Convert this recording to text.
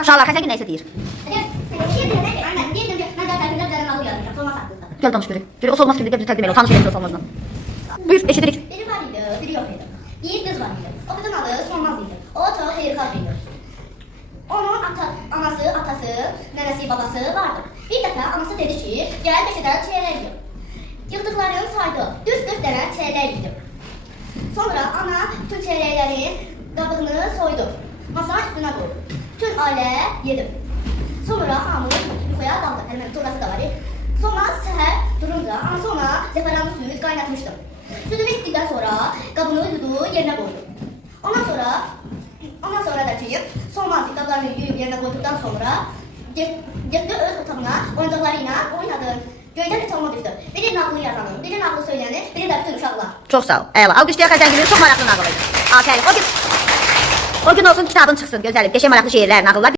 Uşaqlar Xəzəngin nə isə deyir. Gəl danış görək. Görək o olmaz ki, gəl bir təqdim elə. Tanış elə o olmazdan. Buyur, eşidirik. Biri var idi, biri yok idi. İyi kız var idi. O kızın adı Solmaz idi. O çok hayırkar idi. Onun ata, anası, atası, nenesi, babası vardı. Bir defa anası dedi ki, gel beşeden çeyrek yiyor. Yıktıklarını saydı. Düz 40 tane çeyrek yedi. Sonra ana bütün çeyreklerin kabını soydu. Masanın üstüne koydu. Bütün aile yedi. Sonra hamur yukarıya daldı. Hemen sonrası da var. Sonra seher durunca anası ona zeferanlı süt kaynatmıştı. Sütünü içtikten sonra kabını yuduğu yerine koydu. Ondan sonra ondan sonra da ki Solmaz kitaplarını yuyup yerine koyduktan sonra gitti öz otağına oyuncaklarıyla oynadı. Göyden bir çalma düştü. Biri nağlı yazanı, biri nağlı söyleyeni, biri de bütün uşaklar. Çox sağ ol. Əla. Alqışlayaq Xəzənginin çox maraqlı nağılı idi. Afərin. O o gün olsun kitabın çıxsın gözəlim. Qəşəng maraqlı şeirlər, nağıllar.